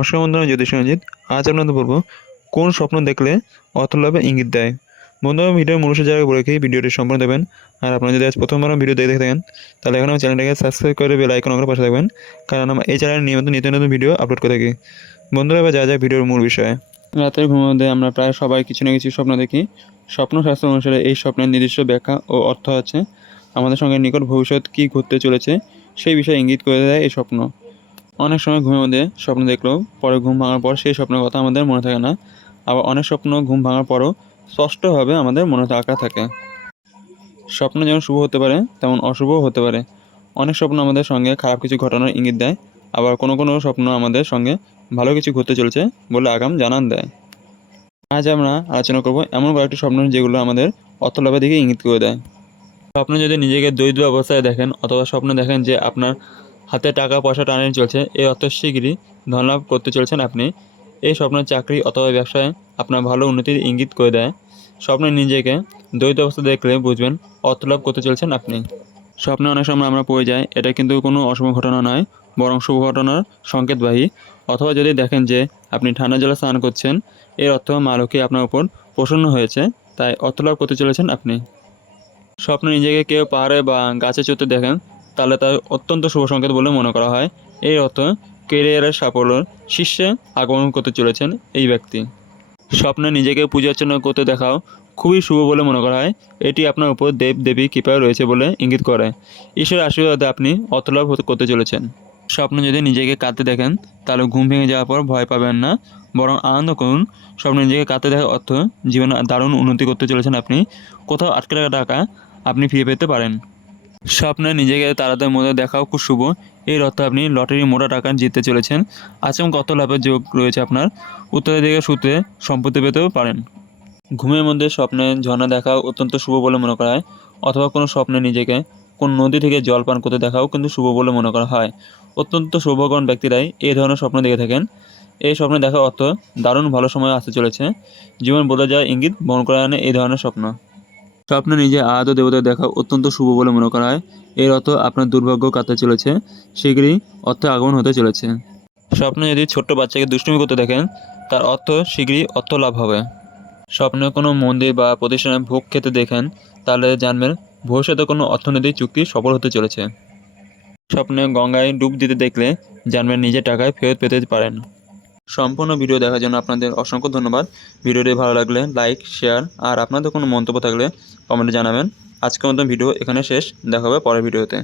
নমস্কার বন্ধুরা, আমি জ্যোতিষ রঞ্জিত। আজ আপনাদের বলবো কোন স্বপ্ন দেখলে অর্থ লাভের ইঙ্গিত দেয়। বন্ধুরা, ভিডিওর মূল জায়গায় বলে রেখে ভিডিওটি সম্পূর্ণ দেবেন। আর আপনারা যদি আজ প্রথমবার ভিডিও দেখে থাকেন তাহলে এখন আমার চ্যানেলটাকে সাবস্ক্রাইব করে বেল আইকন করে পাশে থাকবেন, কারণ আমরা এই চ্যানেলে নিয়মিত নিত্য নতুন ভিডিও আপলোড করে থাকি। বন্ধুরা, এবার যা ভিডিওর মূল বিষয়। রাতের ঘুমের মধ্যে আমরা প্রায় সবাই কিছু না কিছু স্বপ্ন দেখি। স্বপ্নশাস্ত্র অনুসারে এই স্বপ্নের নির্দিষ্ট ব্যাখ্যা ও অর্থ আছে। আমাদের সঙ্গে নিকট ভবিষ্যৎ কী ঘটতে চলেছে সেই বিষয়ে ইঙ্গিত করে দেয় এই স্বপ্ন। অনেক সময় ঘুমের মধ্যে স্বপ্ন দেখলেও পরে ঘুম ভাঙার পর সেই স্বপ্নের কথা আমাদের মনে থাকে না। আবার অনেক স্বপ্ন ঘুম ভাঙার পরও স্পষ্টভাবে আমাদের মনে আঁকা থাকে। স্বপ্ন যেমন শুভ হতে পারে তেমন অশুভও হতে পারে। অনেক স্বপ্ন আমাদের সঙ্গে খারাপ কিছু ঘটনার ইঙ্গিত দেয়, আবার কোনো কোনো স্বপ্ন আমাদের সঙ্গে ভালো কিছু ঘটতে চলেছে বলে আগাম জানান দেয়। আজ আমরা আলোচনা করব এমন কয়েকটি স্বপ্ন যেগুলো আমাদের অর্থলাভের দিকে ইঙ্গিত করে দেয়। স্বপ্ন যদি নিজেকে দরিদ্র অবস্থায় দেখেন অথবা স্বপ্ন দেখেন যে আপনার হাতে টাকা পয়সা টানানি চলছে, এই অর্থ শীঘ্রই ধনলাভ করতে চলেছেন আপনি। এই স্বপ্নের চাকরি অথবা ব্যবসায় আপনার ভালো উন্নতির ইঙ্গিত করে দেয়। স্বপ্নে নিজেকে দরিদ্র অবস্থা দেখলে বুঝবেন অর্থলাভ করতে চলেছেন আপনি। স্বপ্নে অনেক সময় আমরা পড়ে যাই, এটা কিন্তু কোনো অশুভ ঘটনা নয়, বরং শুভ ঘটনার সংকেতবাহী। অথবা যদি দেখেন যে আপনি ঠান্ডা জলে স্নান করছেন, এর অর্থ মা লক্ষ্মী আপনার উপর প্রসন্ন হয়েছে, তাই অর্থলাভ করতে চলেছেন আপনি। স্বপ্নে নিজেকে কেউ পাহাড়ে বা গাছে চড়তে দেখেন, তাহলে তার অত্যন্ত শুভ সংকেত বলে মনে করা হয়। এই অর্থ কেরিয়ারের সাফল্যের শীর্ষে আগমন করতে চলেছেন এই ব্যক্তি। স্বপ্নে নিজেকে পূজা অর্চনা করতে দেখাও খুবই শুভ বলে মনে করা হয়। এটি আপনার উপর দেব দেবী কৃপা রয়েছে বলে ইঙ্গিত করে। ঈশ্বরের আশীর্বাদে আপনি অর্থলাভ করতে চলেছেন। স্বপ্নে যদি নিজেকে কাঁদতে দেখেন তাহলে ঘুম ভেঙে যাওয়ার পর ভয় পাবেন না, বরং আনন্দ করুন। স্বপ্নে নিজেকে কাঁদতে দেখার অর্থ জীবনে দারুণ উন্নতি করতে চলেছেন আপনি। কোথাও আটকে রাখা টাকা আপনি ফিরে পেতে পারেন। স্বপ্নে নিজেকে তারাদের মধ্যে দেখাও খুব শুভ। এর অর্থ আপনি লটারি মোটা টাকা জিততে চলেছেন। আচমকা অর্থ লাভের যোগ রয়েছে আপনার। উত্তরাধিকার সূত্রে সম্পত্তি পেতেও পারেন। ঘুমের মধ্যে স্বপ্নে ঝর্ণা দেখাও অত্যন্ত শুভ বলে মনে করা হয়। অথবা কোনো স্বপ্নে নিজেকে কোন নদী থেকে জল পান করতে দেখাও কিন্তু শুভ বলে মনে করা হয়। অত্যন্ত সৌভাগ্যবান ব্যক্তিরাই এই ধরনের স্বপ্ন দেখে থাকেন। এই স্বপ্নে দেখার অর্থ দারুণ ভালো সময় আসতে চলেছে। জীবন বদলে যাওয়ার ইঙ্গিত বহন করে আনে এই ধরনের স্বপ্ন। স্বপ্নে নিজে আরাধ্য দেবতা দেখা অত্যন্ত শুভ বলে মনে করা হয়। এর অর্থ আপনার দুর্ভাগ্য কাটতে চলেছে, শীঘ্রই অর্থ আগমন হতে চলেছে। স্বপ্নে যদি ছোট্ট বাচ্চাকে দুষ্টুমি করতে দেখেন, তার অর্থ শীঘ্রই অর্থ লাভ হবে। স্বপ্নে কোনো মন্দির বা প্রতিষ্ঠানে ভোগ খেতে দেখেন, তাহলে জানবেন ভবিষ্যতে কোনো অর্থনৈতিক চুক্তি সফল হতে চলেছে। স্বপ্নে গঙ্গায় ডুব দিতে দেখলে জানবেন নিজের টাকায় ফেরত পেতে পারেন। সম্পূর্ণ ভিডিও দেখার জন্য আপনাদের অসংখ্য ধন্যবাদ। ভিডিওটি ভালো লাগলে লাইক, শেয়ার আর আপনাদের কোনো মন্তব্য থাকলে কমেন্টে জানাবেন। আজকের মতো ভিডিও এখানে শেষ, দেখা হবে পরের ভিডিওতে।